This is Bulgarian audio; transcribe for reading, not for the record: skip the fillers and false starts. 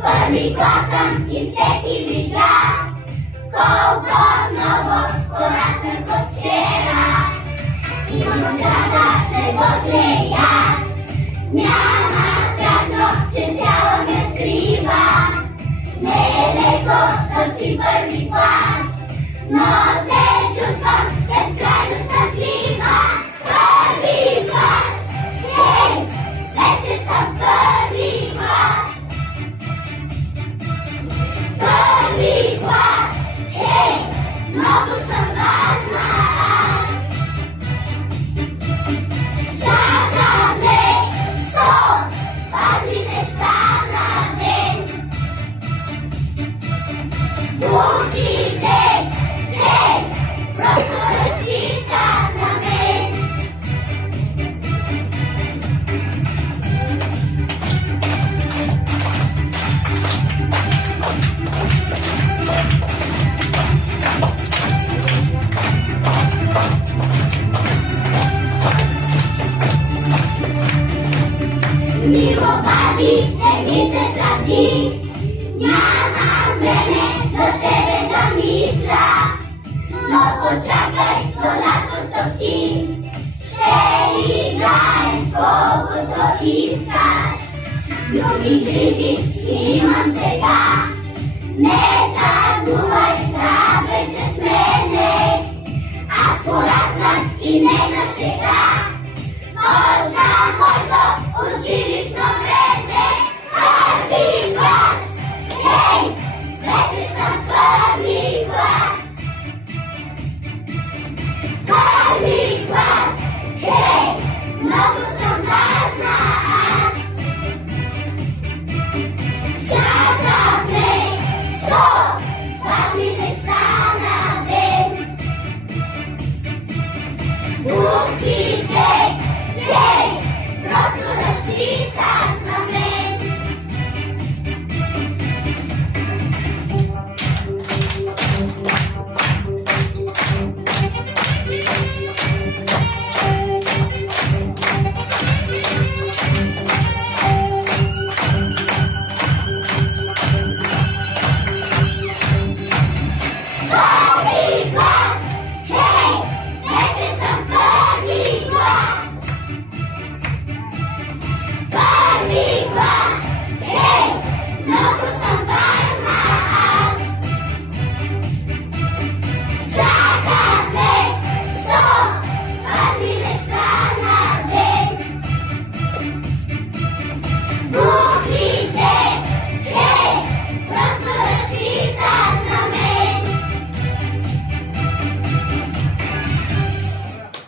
Prvi glasan i всеки видя, колко много порасна от вчера. И момчата не после и аз, няма страшно, че цяло ме скрива. Не е леко да си първи клас, но се чувствам безкрайно щастлива. Първи клас, хей, вече съм първи клас. Първи клас, хей, много съм важна аз. Чакаме сон, важни неща на ден. Буките, хей, просто разчита на мен. Мило баби, не ми се сърди, нямам време за тебе да мисля, но почакай до лятото ти, ще играем колкото искаш. Други грижи си имам сега, не тъгувай.